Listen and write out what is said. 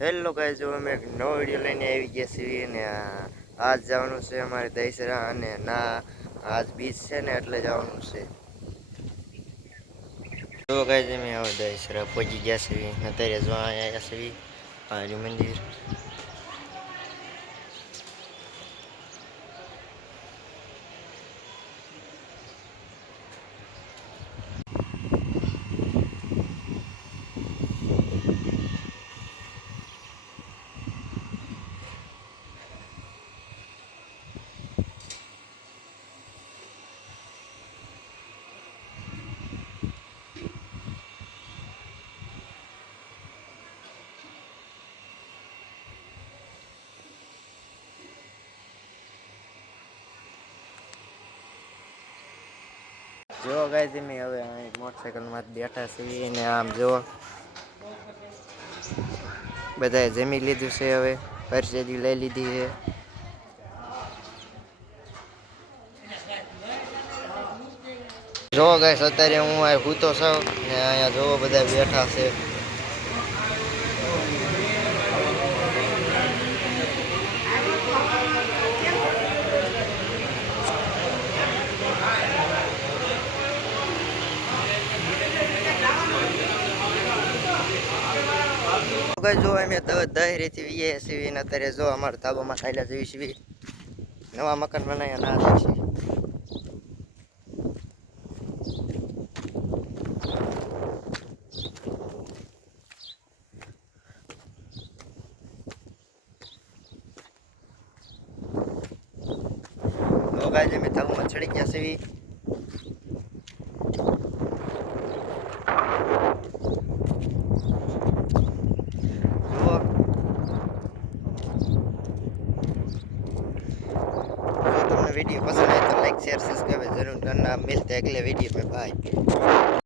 Hello guys, જો અમે એક નવો વિડીયો લઈને આવી ગયા છીએ ને આજ જવાનું છે અમારે દહીસરા અને ના આજ બીચ છે ને એટલે જવાનું છે. જો ગાઈસ અમે હવે દહીસરા પહોંચી ગયા છીએ. અત્યારે જો અહીંયા આવ્યા છીએ આર્ય મંદિર. જો ગાઈસ અમે હવે અહીં મોટરસાઇકલમાં બેઠા છીએ ને આમ જો બધાએ જમી લીધું છે. હવે પરસેદી લઈ લીધી છે. જો ગાઈસ અત્યારે હું આ સૂતો છું ને અહીંયા જો બધા બેઠા છે. જો અમે દહેરીથી વીએ છીએ ને અત્યારે જો અમારા ધાબામાં સાયલા જેવી છીએ. નવા મકાન બનાવ્યા ના છે. તો ગાઈસ અમે ધાબામાં ચડી ગયા છીએ. वीडियो पसंद आए तो लाइक शेयर सब्सक्राइब जरूर करना। मिलते हैं अगले वीडियो में। बाय।